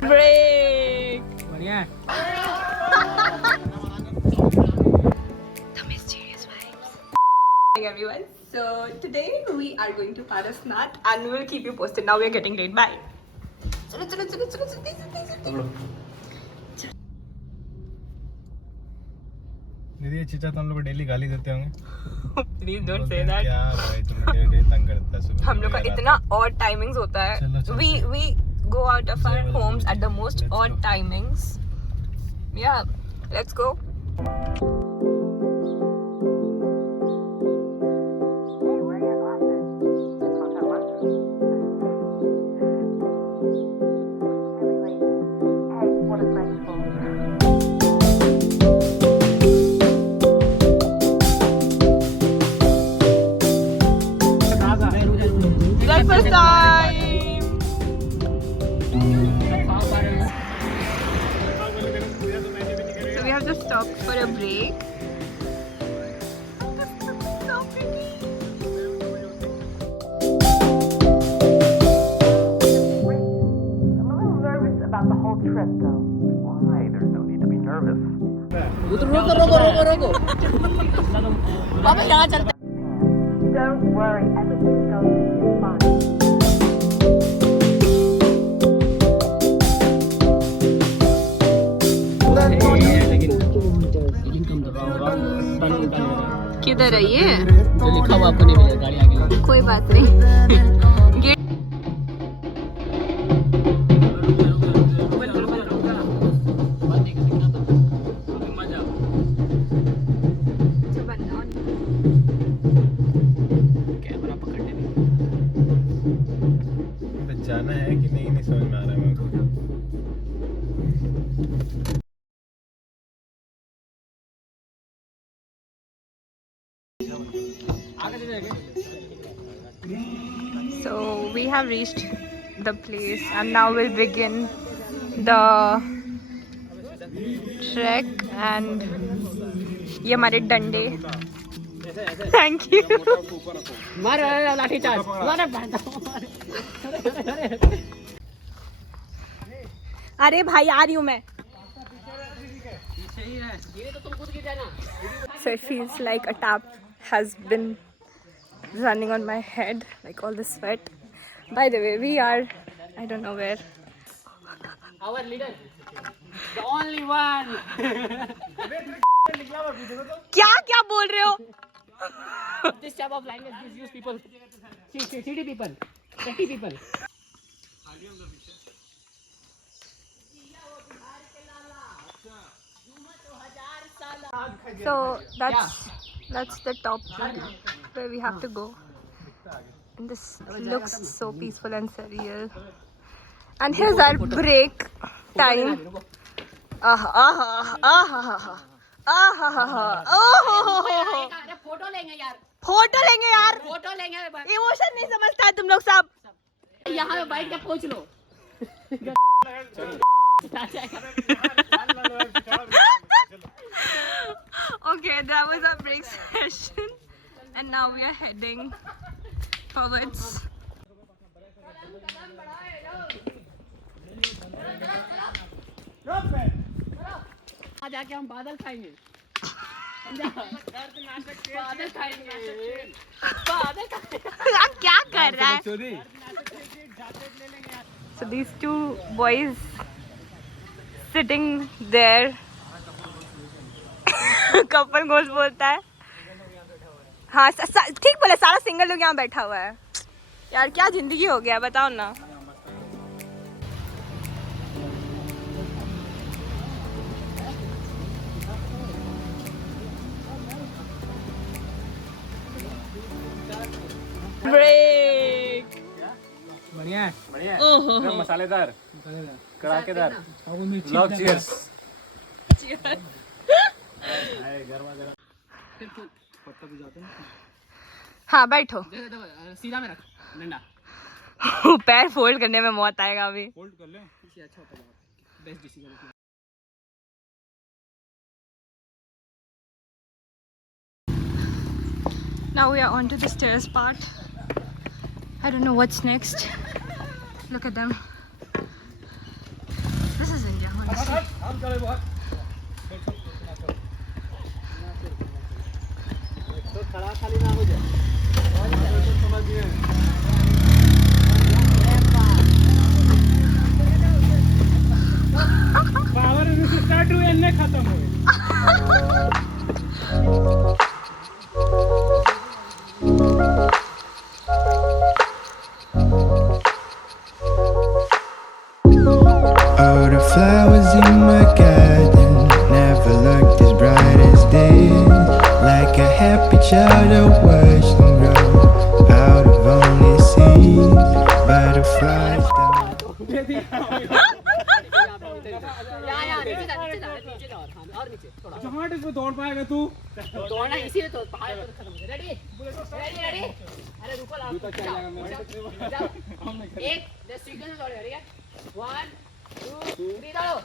Break. बढ़िया. The mysterious vibes. Hi everyone. So today we are going to Parasnath and we will keep you posted. Now we are getting late. Bye. चलो चलो चलो चलो जल्दी जल्दी जल्दी. दीदी चीचा तो हम लोग को डेली गाली देते होंगे. Please don't say that. क्या भाई तुम डेली तंग करता है सुबह. हम लोग का इतना odd timings होता है. We go out of our homes at the most odd timings. Yeah, let's go. Breakfast time. So we have just stopped for a break. So pretty. I'm a little nervous about the whole trip, though. Why? There's no need to be nervous. रोको. पापा यहाँ चलते. Don't worry, everything's going to be fine. किधर है ये? जो लिखा हुआ आपको नहीं मिलेगा गाड़ी आगे. कोई बात नहीं. गेट कैमरा पकड़ने में जाना है कि नहीं समझ में आ रहा है मेरे को. So we have reached the place and now we'll begin the trek and ये हमारे डंडे. Thank you. मार लाठी चार्ज. अरे भाई आ रही हूँ मैं. So it feels like a tap has been running on my head, like all the sweat. By the way, we are, I don't know where. Our leader, the only one. क्या क्या बोल रहे हो? This type of language is used people, city people, city people. So that's the top where we have to go. And this looks so peaceful and surreal. And here's our break time. Photo लेंगे यार. Photo लेंगे यार. Photo लेंगे. Emotion नहीं समझता है तुम लोग सब. यहाँ पे बैठ के पूछ लो. Okay, that was our break session, and now we are heading forwards. आज जाके हम बादल खाएंगे. बादल खाएंगे. बादल आप क्या कर रहा है? So these two boys sitting there. Couple goals बोलता है. हाँ ठीक बोले. सारा सिंगल लोग यहाँ बैठा हुआ है. यार क्या जिंदगी हो गया बताओ ना. ब्रेक. बढ़िया है. बढ़िया है. ओहो मसालेदार. कड़ाकेदार. लॉक चीयर्स. हाँ बैठो. सीधा में रख. डंडा. पैर फोल्ड करने में मौत आएगा अभी. फोल्ड कर ले. अच्छा होता है. Best decision. Now we are on to the stairs part. I don't know what's next. Look at them. Power start हुए ने खत्म हुए All the flowers in my garden never looked as bright as this. Like a happy child, I watched them grow out of only seeds. Butterflies down. जहाँ इसमें दौड़ पाएगा तू दौड़ना इसी में तो पहाड़ पर खत्म हो गया रेडी रेडी अरे रुको लाओ एक 10 सेकंड में दौड़ेगा ठीक है 1 2 3 दौड़ो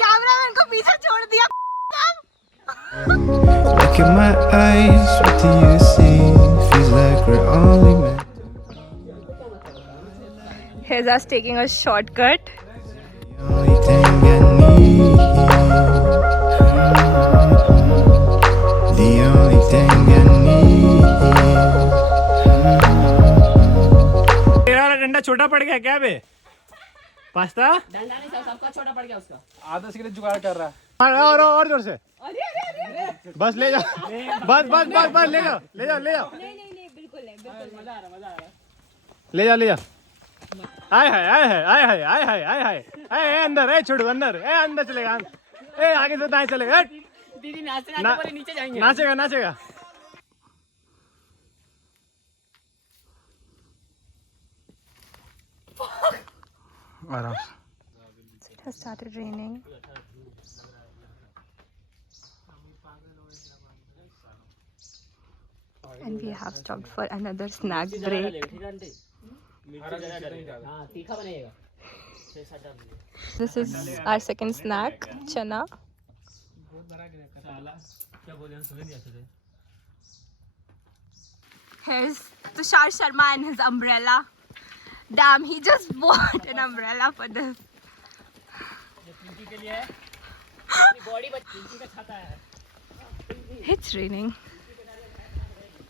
कैमरामैन को पीछे छोड़ दिया. Look in my eyes, what do you see? Feels like we're only meant. Here's us taking a shortcut. The only thing I need. The only thing I need. तेरा वाला डंडा छोटा पड़ गया क्या बे? पास्ता डंडा नहीं सबका छोटा पड़ गया उसका आधा से जुगाड़ कर रहा है. और जोर से. बस ले जाओ. बस ले जाओ. नहीं बिल्कुल मजा आ रहा ले जाओ. आए अंदर छोड़ो अंदर चलेगा. आगे से दाएं चलेगा. दीदी नाचते नाचते पहले नीचे जाएंगे नाचेगा. आराम. It has started raining. And we have stopped for another snack break. हां तीखा बनेगा This is our second snack, chana. Here's Tushar Sharma and his umbrella. Damn, he just bought an umbrella for this. Pinky के लिए है अपनी body बच पिंकी का छाता है It's raining.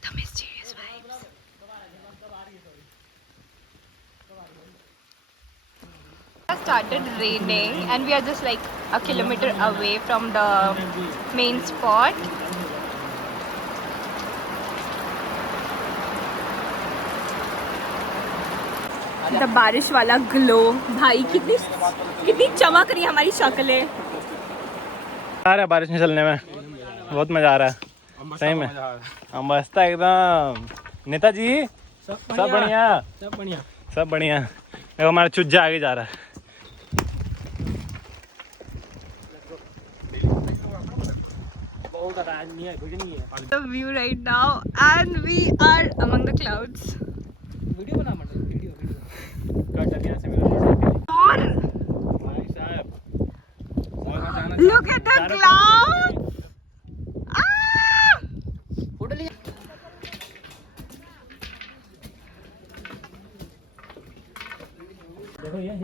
The mysterious vibes. It started raining and we are just like a kilometer away from the main spot. The बारिश वाला ग्लो भाई कितनी चमक रही है हमारी शक्लें. आ रहा है बारिश में चलने में बहुत मजा आ रहा है सही में. हम बसता एकदम. नेताजी सब बढ़िया. देखो हमारा चुज्जा आगे जा रहा है. The view right now and we are among the clouds. Video बना मत वीडियो और look at the clouds. Photo ले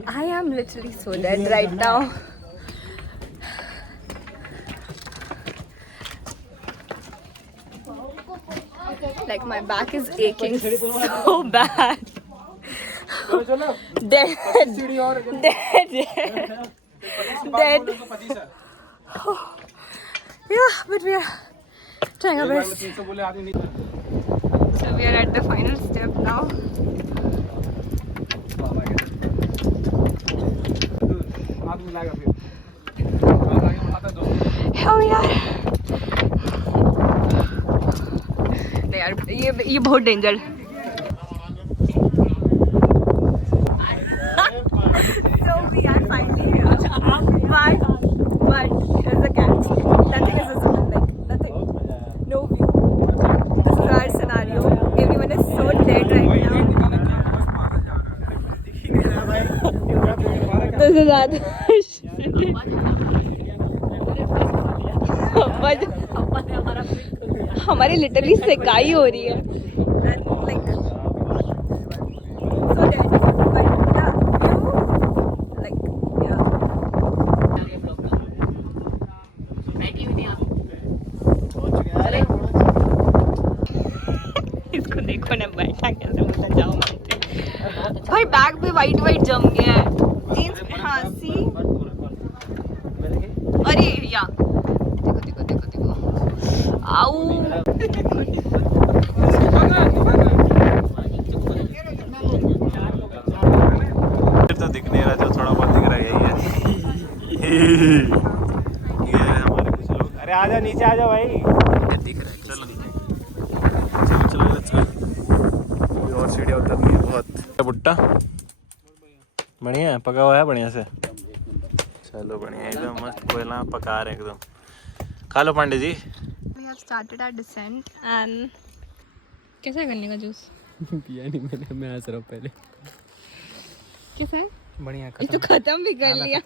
I am literally so dead right now. Like my back is aching so bad. Dead. Yeah, but we are trying our best. So we are at the final step now. Oh यार नहीं यार ये बहुत danger. So we are finally here. But here's the catch. Nothing is visible, like nothing. No view. This is our scenario. Everyone is so dead right now. This is Adarsh. अपा ने हमारा हमारी literally सिकाई हो रही है And, like, so that, but the view, like, yeah. इसको देखो ना बैठा कैसे मतलब जाओ मानते भाई बैग पे वाइट वाइट जम गया है जीन्स पे हाँ सी अरे या देखो देखो देखो देखो आऊ तो दिख नहीं रहा जो थोड़ा बहुत दिख रहा है यही है ये है हमारे कुछ लोग अरे आजा नीचे आ जाओ भाई दिख रहा है चलो चलो चलो लेट्स गो कोई और सीढ़ियाँ उतरनी है बहुत भुट्टा बढ़िया है पका हुआ है बढ़िया से चलो बढ़िया एकदम मस्त कोयला पका रहे एकदम खा लो Pandey ji We have started our descent and कैसा है गन्ने का जूस पिया नहीं मैंने मैं हंस रहा हूँ पहले कैसा है बढ़िया ये तो खत्म भी कर लिया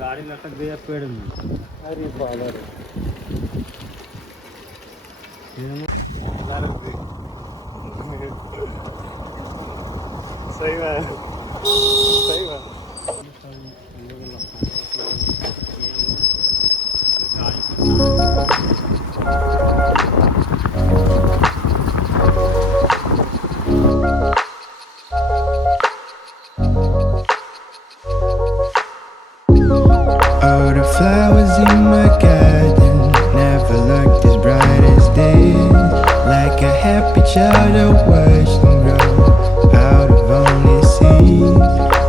गाड़ी लटक गया पेड़ में अरे बाबा रे सही बात सही बात All the flowers in my garden never looked as bright as this. Like a happy child, I watched them grow out of only seeds.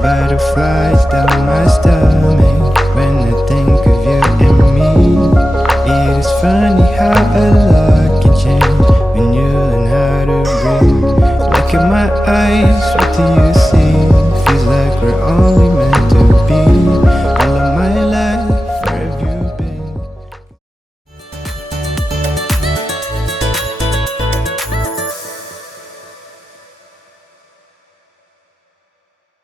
Butterflies down my stomach when I think of you and me. It is funny how a lot can change when you learn how to breathe. Look at my eyes, what do you see?